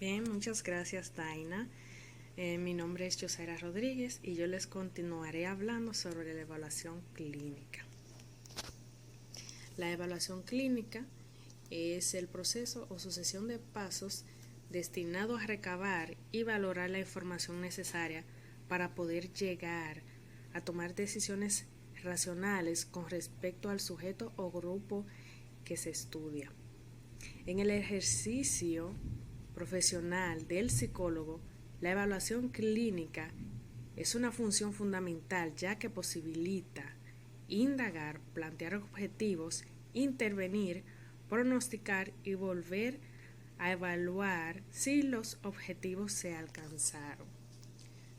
Bien, muchas gracias, Daina. Mi nombre es Yosaira Rodríguez y yo les continuaré hablando sobre la evaluación clínica. La evaluación clínica es el proceso o sucesión de pasos destinado a recabar y valorar la información necesaria para poder llegar a tomar decisiones racionales con respecto al sujeto o grupo que se estudia. En el ejercicio profesional del psicólogo, la evaluación clínica es una función fundamental ya que posibilita indagar, plantear objetivos, intervenir, pronosticar y volver a evaluar si los objetivos se alcanzaron.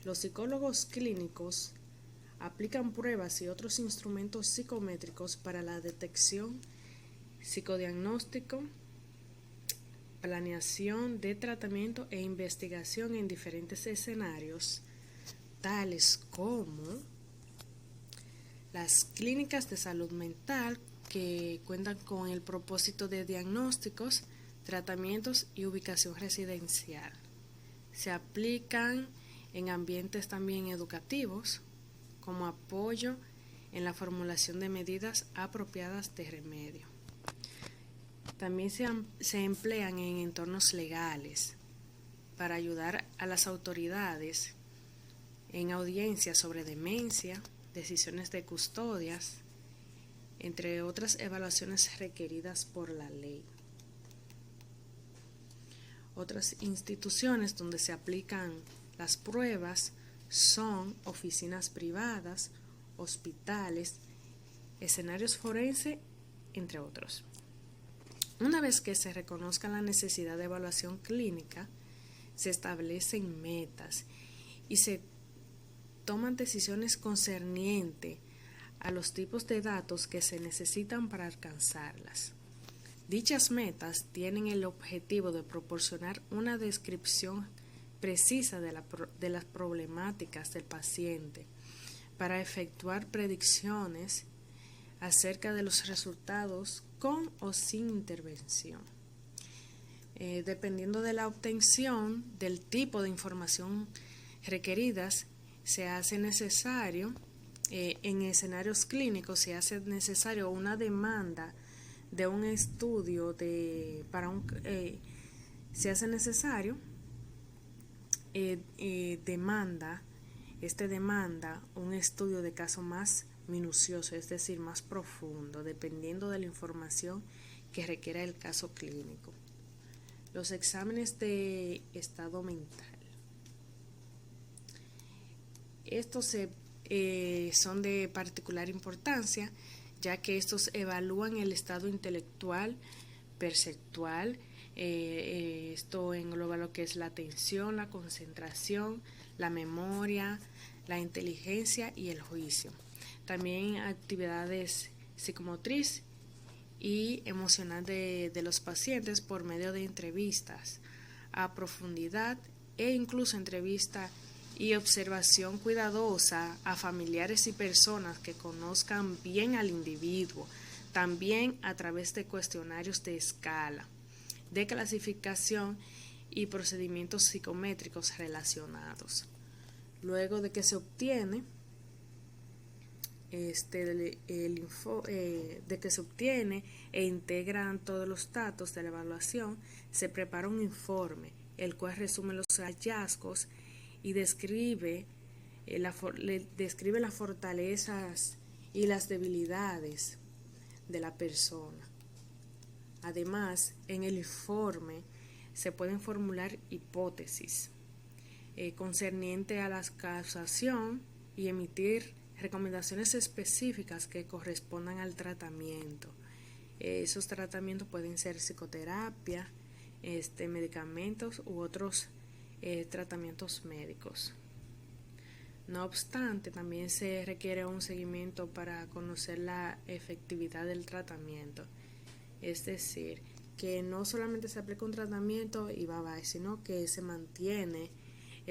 Los psicólogos clínicos aplican pruebas y otros instrumentos psicométricos para la detección, psicodiagnóstico, planeación de tratamiento e investigación en diferentes escenarios, tales como las clínicas de salud mental, que cuentan con el propósito de diagnósticos, tratamientos y ubicación residencial. Se aplican en ambientes también educativos como apoyo en la formulación de medidas apropiadas de remedio. También se emplean en entornos legales para ayudar a las autoridades en audiencias sobre demencia, decisiones de custodias, entre otras evaluaciones requeridas por la ley. Otras instituciones donde se aplican las pruebas son oficinas privadas, hospitales, escenarios forenses, entre otros. Una vez que se reconozca la necesidad de evaluación clínica, se establecen metas y se toman decisiones concernientes a los tipos de datos que se necesitan para alcanzarlas. Dichas metas tienen el objetivo de proporcionar una descripción precisa de las problemáticas del paciente para efectuar predicciones acerca de los resultados con o sin intervención. Dependiendo de la obtención del tipo de información requeridas, se hace necesario, en escenarios clínicos, se hace necesario una demanda de un estudio se hace necesario demanda un estudio de caso más minucioso, es decir, más profundo, dependiendo de la información que requiera el caso clínico. Los exámenes de estado mental. Estos son de particular importancia, ya que estos evalúan el estado intelectual, perceptual. Esto engloba lo que es la atención, la concentración, la memoria, la inteligencia y el juicio. También actividades psicomotriz y emocional de los pacientes por medio de entrevistas a profundidad e incluso entrevista y observación cuidadosa a familiares y personas que conozcan bien al individuo, también a través de cuestionarios de escala, de clasificación y procedimientos psicométricos relacionados. Luego de que se obtiene e integran todos los datos de la evaluación, se prepara un informe, el cual resume los hallazgos y describe las fortalezas y las debilidades de la persona. Además, en el informe se pueden formular hipótesis concerniente a la causación y emitir recomendaciones específicas que correspondan al tratamiento. Esos tratamientos pueden ser psicoterapia, medicamentos u otros tratamientos médicos. No obstante, también se requiere un seguimiento para conocer la efectividad del tratamiento. Es decir, que no solamente se aplica un tratamiento y bye, sino que se mantiene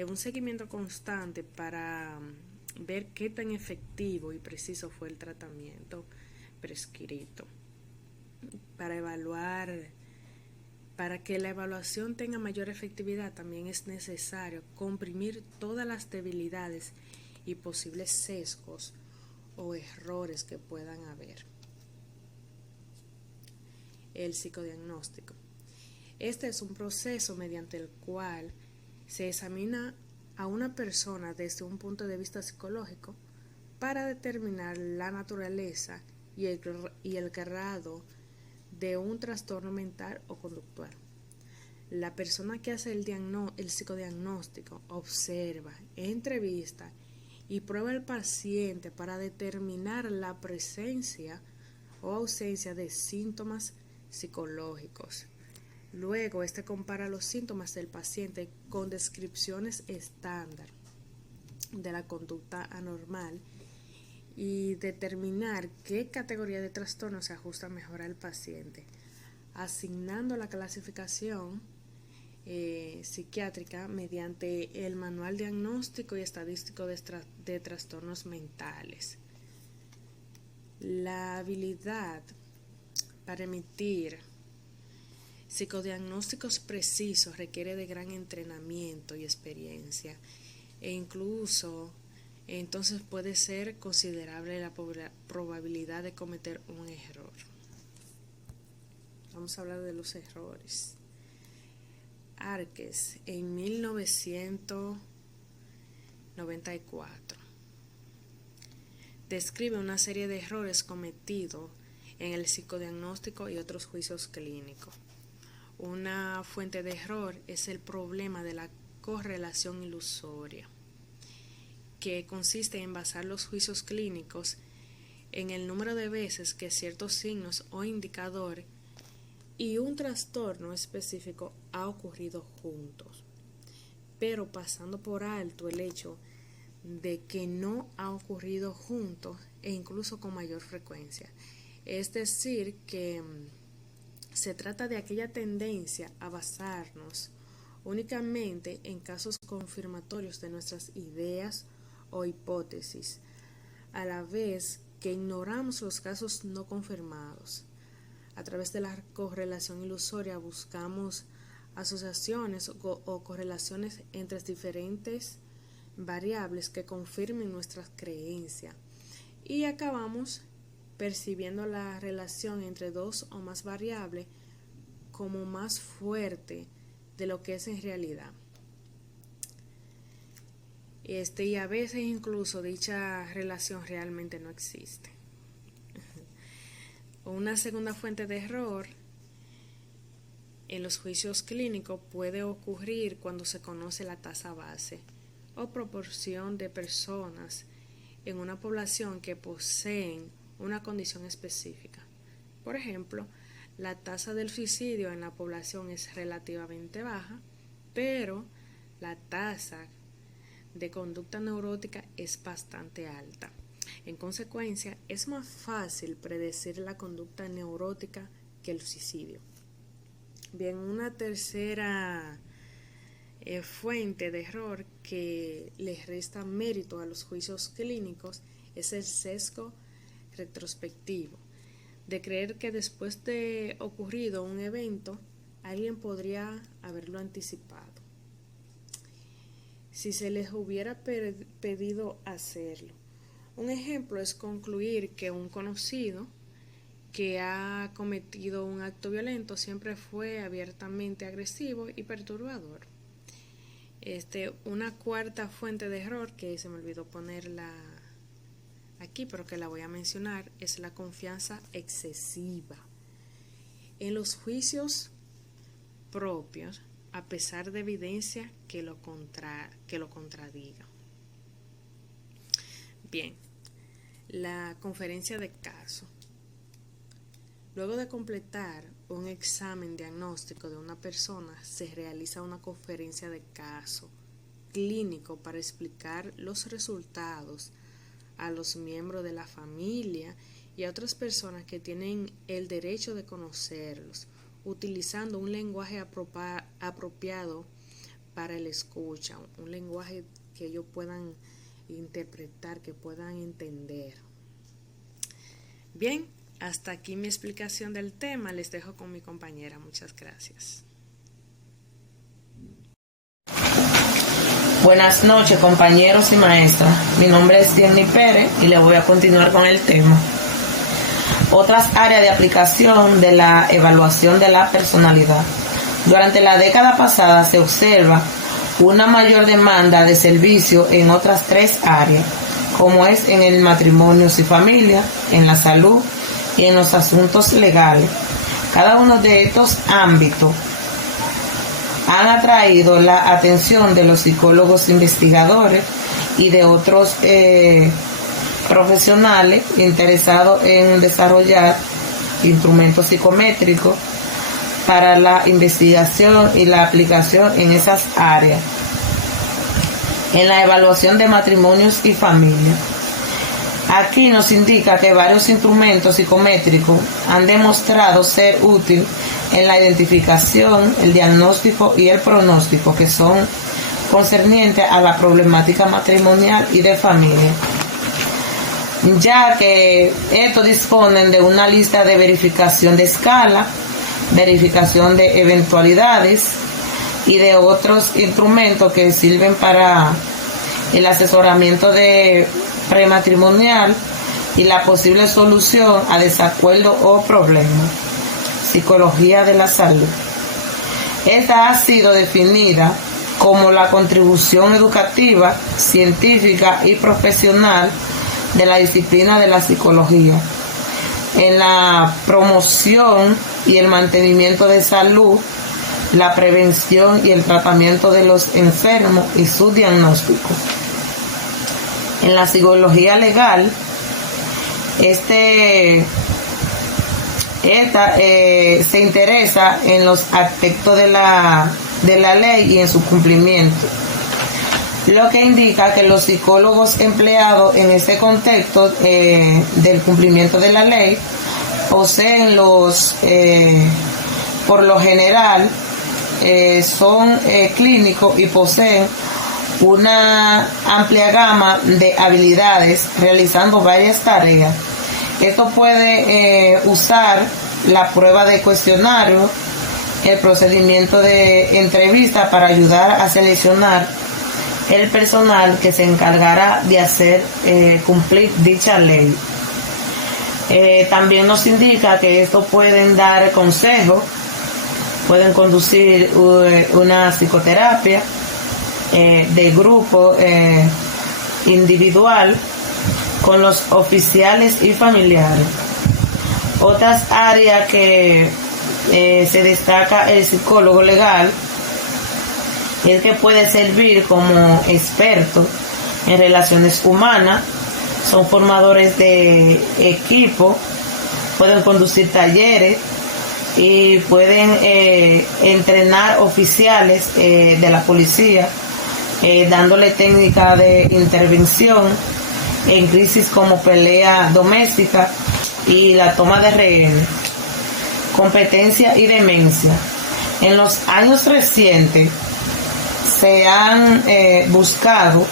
un seguimiento constante para ver qué tan efectivo y preciso fue el tratamiento prescrito. Para Para que la evaluación tenga mayor efectividad, también es necesario comprimir todas las debilidades y posibles sesgos o errores que puedan haber. El psicodiagnóstico. Este es un proceso mediante el cual se examina a una persona desde un punto de vista psicológico para determinar la naturaleza y el grado de un trastorno mental o conductual. La persona que hace el psicodiagnóstico observa, entrevista y prueba al paciente para determinar la presencia o ausencia de síntomas psicológicos. Luego, este compara los síntomas del paciente con descripciones estándar de la conducta anormal y determinar qué categoría de trastorno se ajusta mejor al paciente, asignando la clasificación psiquiátrica mediante el Manual Diagnóstico y Estadístico de Trastornos Mentales. La habilidad para emitir psicodiagnósticos precisos requiere de gran entrenamiento y experiencia, e incluso entonces puede ser considerable la probabilidad de cometer un error. Vamos a hablar de los errores. Arques, en 1994, describe una serie de errores cometidos en el psicodiagnóstico y otros juicios clínicos. Una fuente de error es el problema de la correlación ilusoria, que consiste en basar los juicios clínicos en el número de veces que ciertos signos o indicadores y un trastorno específico ha ocurrido juntos, pero pasando por alto el hecho de que no ha ocurrido juntos e incluso con mayor frecuencia. Es decir, que se trata de aquella tendencia a basarnos únicamente en casos confirmatorios de nuestras ideas o hipótesis, a la vez que ignoramos los casos no confirmados. A través de la correlación ilusoria buscamos asociaciones o correlaciones entre diferentes variables que confirmen nuestras creencias y acabamos percibiendo la relación entre dos o más variables como más fuerte de lo que es en realidad. Y a veces incluso dicha relación realmente no existe. Una segunda fuente de error en los juicios clínicos puede ocurrir cuando se conoce la tasa base o proporción de personas en una población que poseen una condición específica. Por ejemplo, la tasa del suicidio en la población es relativamente baja, pero la tasa de conducta neurótica es bastante alta. En consecuencia, es más fácil predecir la conducta neurótica que el suicidio. Bien, una tercera fuente de error que les resta mérito a los juicios clínicos es el sesgo retrospectivo, de creer que después de ocurrido un evento, alguien podría haberlo anticipado, si se les hubiera pedido hacerlo. Un ejemplo es concluir que un conocido que ha cometido un acto violento siempre fue abiertamente agresivo y perturbador. Una cuarta fuente de error que se me olvidó ponerla aquí, pero que la voy a mencionar, es la confianza excesiva en los juicios propios, a pesar de evidencia que lo contradiga. Bien, la conferencia de caso. Luego de completar un examen diagnóstico de una persona, se realiza una conferencia de caso clínico para explicar los resultados a los miembros de la familia y a otras personas que tienen el derecho de conocerlos, utilizando un lenguaje apropiado para el escucha, un lenguaje que ellos puedan interpretar, que puedan entender. Bien, hasta aquí mi explicación del tema. Les dejo con mi compañera. Muchas gracias. Buenas noches, compañeros y maestras. Mi nombre es Jenny Pérez y le voy a continuar con el tema. Otras áreas de aplicación de la evaluación de la personalidad. Durante la década pasada se observa una mayor demanda de servicio en otras 3 áreas, como es en el matrimonio y familia, en la salud y en los asuntos legales. Cada uno de estos ámbitos han atraído la atención de los psicólogos investigadores y de otros profesionales interesados en desarrollar instrumentos psicométricos para la investigación y la aplicación en esas áreas. En la evaluación de matrimonios y familia. Aquí nos indica que varios instrumentos psicométricos han demostrado ser útiles en la identificación, el diagnóstico y el pronóstico, que son concernientes a la problemática matrimonial y de familia, ya que estos disponen de una lista de verificación de escala, verificación de eventualidades y de otros instrumentos que sirven para el asesoramiento de prematrimonial y la posible solución a desacuerdos o problemas. Psicología de la salud. Esta ha sido definida como la contribución educativa, científica y profesional de la disciplina de la psicología en la promoción y el mantenimiento de salud, la prevención y el tratamiento de los enfermos y su diagnóstico. En la psicología legal, se interesa en los aspectos de la ley y en su cumplimiento, lo que indica que los psicólogos empleados en este contexto del cumplimiento de la ley poseen por lo general son clínicos y poseen una amplia gama de habilidades realizando varias tareas. Esto puede usar la prueba de cuestionario, el procedimiento de entrevista para ayudar a seleccionar el personal que se encargará de hacer cumplir dicha ley. También nos indica que esto pueden dar consejos, pueden conducir una psicoterapia de grupo, individual, con los oficiales y familiares. Otras áreas que se destaca el psicólogo legal es que puede servir como experto en relaciones humanas, son formadores de equipo, pueden conducir talleres y pueden entrenar oficiales de la policía, dándole técnica de intervención en crisis como pelea doméstica y la toma de rehenes. Competencia y demencia. En los años recientes se han buscado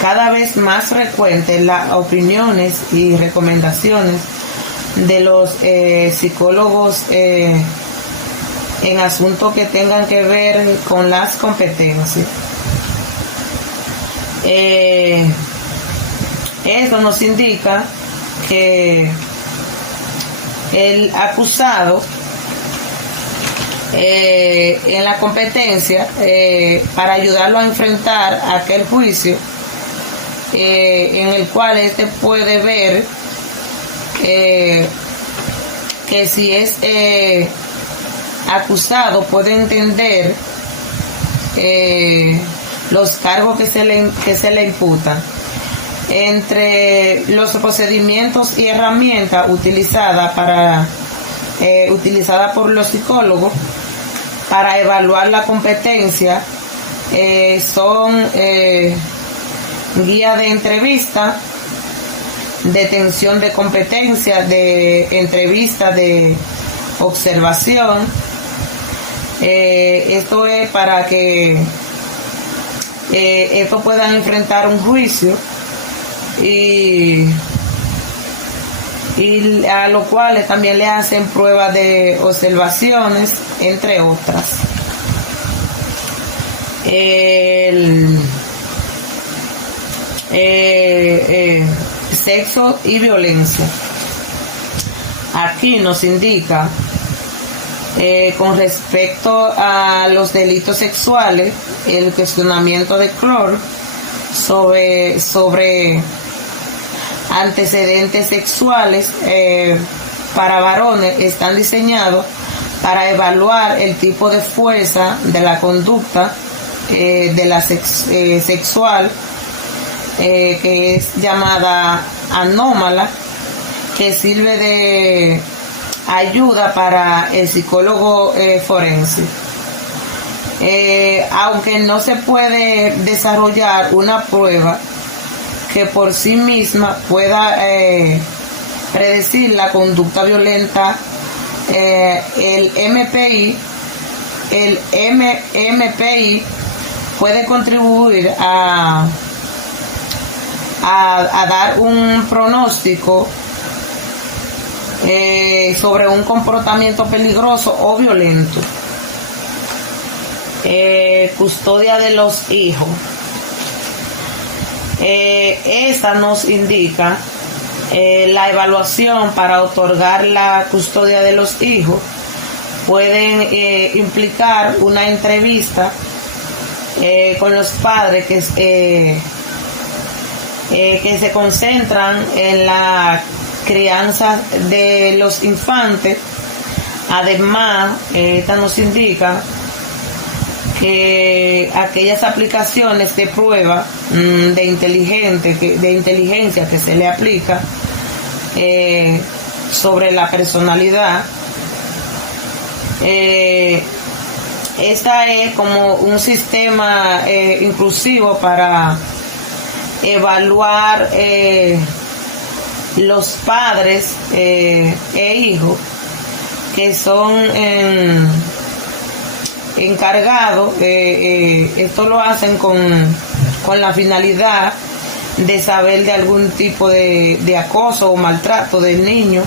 cada vez más frecuentes las opiniones y recomendaciones de los psicólogos en asuntos que tengan que ver con las competencias. Eso nos indica que el acusado en la competencia, para ayudarlo a enfrentar aquel juicio en el cual éste puede ver que si es acusado puede entender los cargos que se le imputan. Entre los procedimientos y herramientas utilizadas por los psicólogos para evaluar la competencia son guía de entrevista, detención de competencia, de entrevista de observación. Esto es para que estos puedan enfrentar un juicio y a lo cual también le hacen pruebas de observaciones, entre otras. sexo y violencia. Aquí nos indica con respecto a los delitos sexuales, el cuestionamiento de Clore sobre antecedentes sexuales para varones están diseñados para evaluar el tipo de fuerza de la conducta de la sexual, que es llamada anómala, que sirve de ayuda para el psicólogo forense. Aunque no se puede desarrollar una prueba que por sí misma pueda predecir la conducta violenta, el MPI puede contribuir a dar un pronóstico sobre un comportamiento peligroso o violento. Custodia de los hijos. Esta nos indica la evaluación para otorgar la custodia de los hijos. Pueden implicar una entrevista con los padres que se concentran en la crianza de los infantes. Además, esta nos indica que aquellas aplicaciones de prueba de inteligencia que se le aplica sobre la personalidad, esta es como un sistema inclusivo para evaluar los padres e hijos que son encargados. Esto lo hacen con la finalidad de saber de algún tipo de acoso o maltrato del niño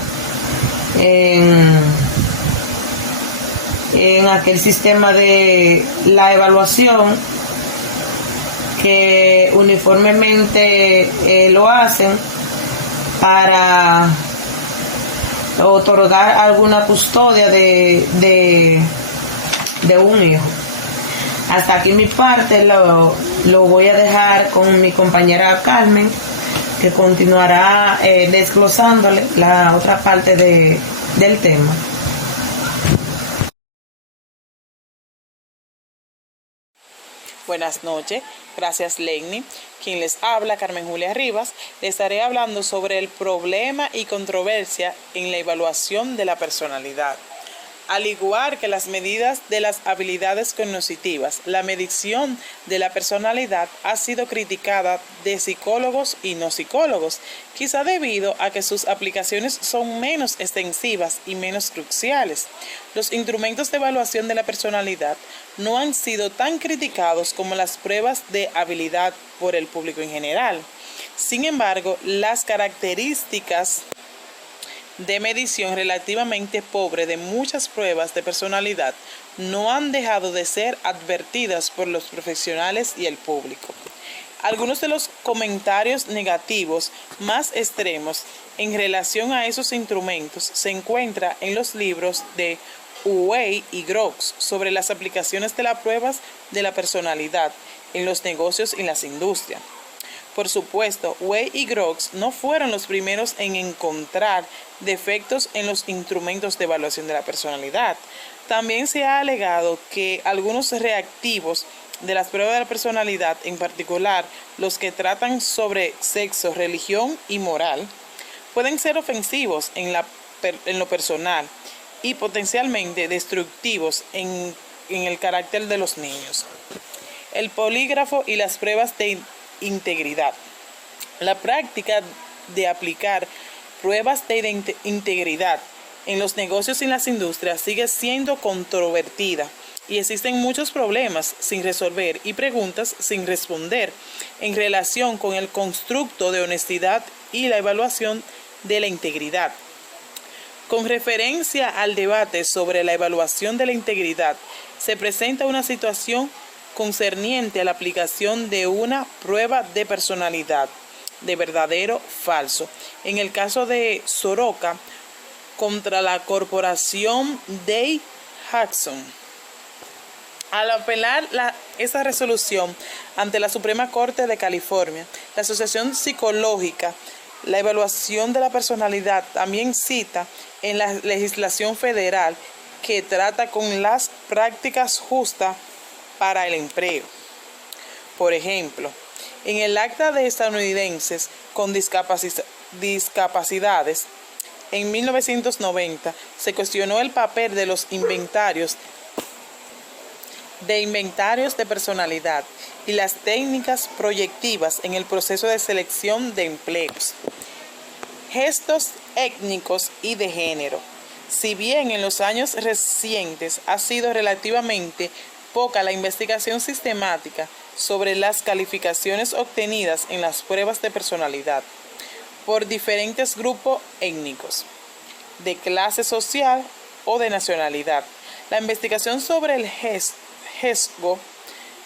en aquel sistema de la evaluación, que uniformemente lo hacen para otorgar alguna custodia de un hijo. Hasta aquí mi parte, lo voy a dejar con mi compañera Carmen, que continuará desglosándole la otra parte del tema. Buenas noches, gracias Lenny. Quien les habla, Carmen Julia Rivas, le estaré hablando sobre el problema y controversia en la evaluación de la personalidad. Al igual que las medidas de las habilidades cognitivas, la medición de la personalidad ha sido criticada de psicólogos y no psicólogos, quizá debido a que sus aplicaciones son menos extensivas y menos cruciales. Los instrumentos de evaluación de la personalidad no han sido tan criticados como las pruebas de habilidad por el público en general. Sin embargo, las características de medición relativamente pobre de muchas pruebas de personalidad no han dejado de ser advertidas por los profesionales y el público. Algunos de los comentarios negativos más extremos en relación a esos instrumentos se encuentran en los libros de Way y Groves sobre las aplicaciones de las pruebas de la personalidad en los negocios y las industrias. Por supuesto, Way y Groves no fueron los primeros en encontrar defectos en los instrumentos de evaluación de la personalidad. También se ha alegado que algunos reactivos de las pruebas de la personalidad, en particular los que tratan sobre sexo, religión y moral, pueden ser ofensivos en lo personal y potencialmente destructivos en el carácter de los niños. El polígrafo y las pruebas de integridad. La práctica de aplicar pruebas de integridad en los negocios y en las industrias sigue siendo controvertida y existen muchos problemas sin resolver y preguntas sin responder en relación con el constructo de honestidad y la evaluación de la integridad. Con referencia al debate sobre la evaluación de la integridad, se presenta una situación concerniente a la aplicación de una prueba de personalidad, de verdadero falso. En el caso de Soroka, contra la corporación Day-Jackson. Al apelar esa resolución ante la Suprema Corte de California, la Asociación Psicológica, la evaluación de la personalidad también cita en la legislación federal que trata con las prácticas justas para el empleo. Por ejemplo, en el Acta de Estadounidenses con Discapacidades, en 1990 se cuestionó el papel de los inventarios de personalidad y las técnicas proyectivas en el proceso de selección de empleos. Gestos étnicos y de género. Si bien en los años recientes ha sido relativamente poca la investigación sistemática sobre las calificaciones obtenidas en las pruebas de personalidad por diferentes grupos étnicos, de clase social o de nacionalidad, la investigación sobre el sesgo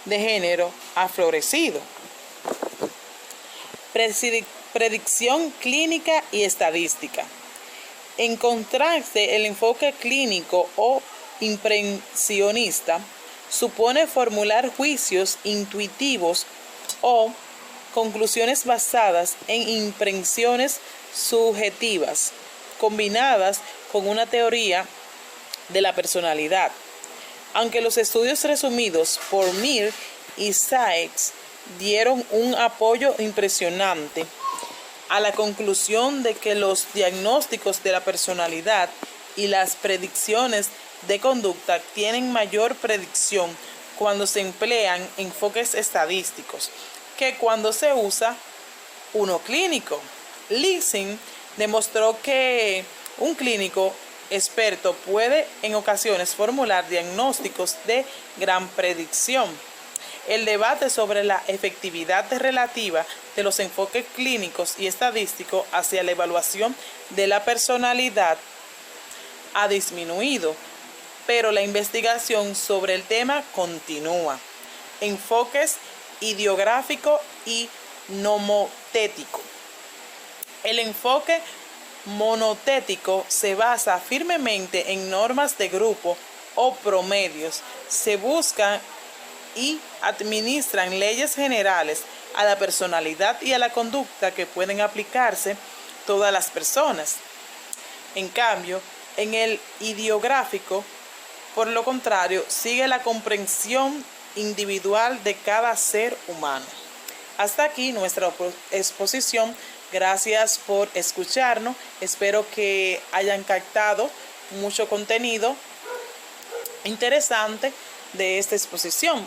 de género ha florecido. Predicción clínica y estadística. En contraste, el enfoque clínico o impresionista supone formular juicios intuitivos o conclusiones basadas en impresiones subjetivas, combinadas con una teoría de la personalidad. Aunque los estudios resumidos por Mir y Sykes dieron un apoyo impresionante a la conclusión de que los diagnósticos de la personalidad y las predicciones de conducta tienen mayor predicción cuando se emplean enfoques estadísticos que cuando se usa uno clínico. Lessing demostró que un clínico experto puede en ocasiones formular diagnósticos de gran predicción. El debate sobre la efectividad relativa de los enfoques clínicos y estadísticos hacia la evaluación de la personalidad ha disminuido, pero la investigación sobre el tema continúa. Enfoques ideográfico y nomotético. El enfoque monotético se basa firmemente en normas de grupo o promedios. Se buscan y administran leyes generales a la personalidad y a la conducta que pueden aplicarse todas las personas. En cambio, en el ideográfico, por lo contrario, sigue la comprensión individual de cada ser humano. Hasta aquí nuestra exposición. Gracias por escucharnos. Espero que hayan captado mucho contenido interesante de esta exposición.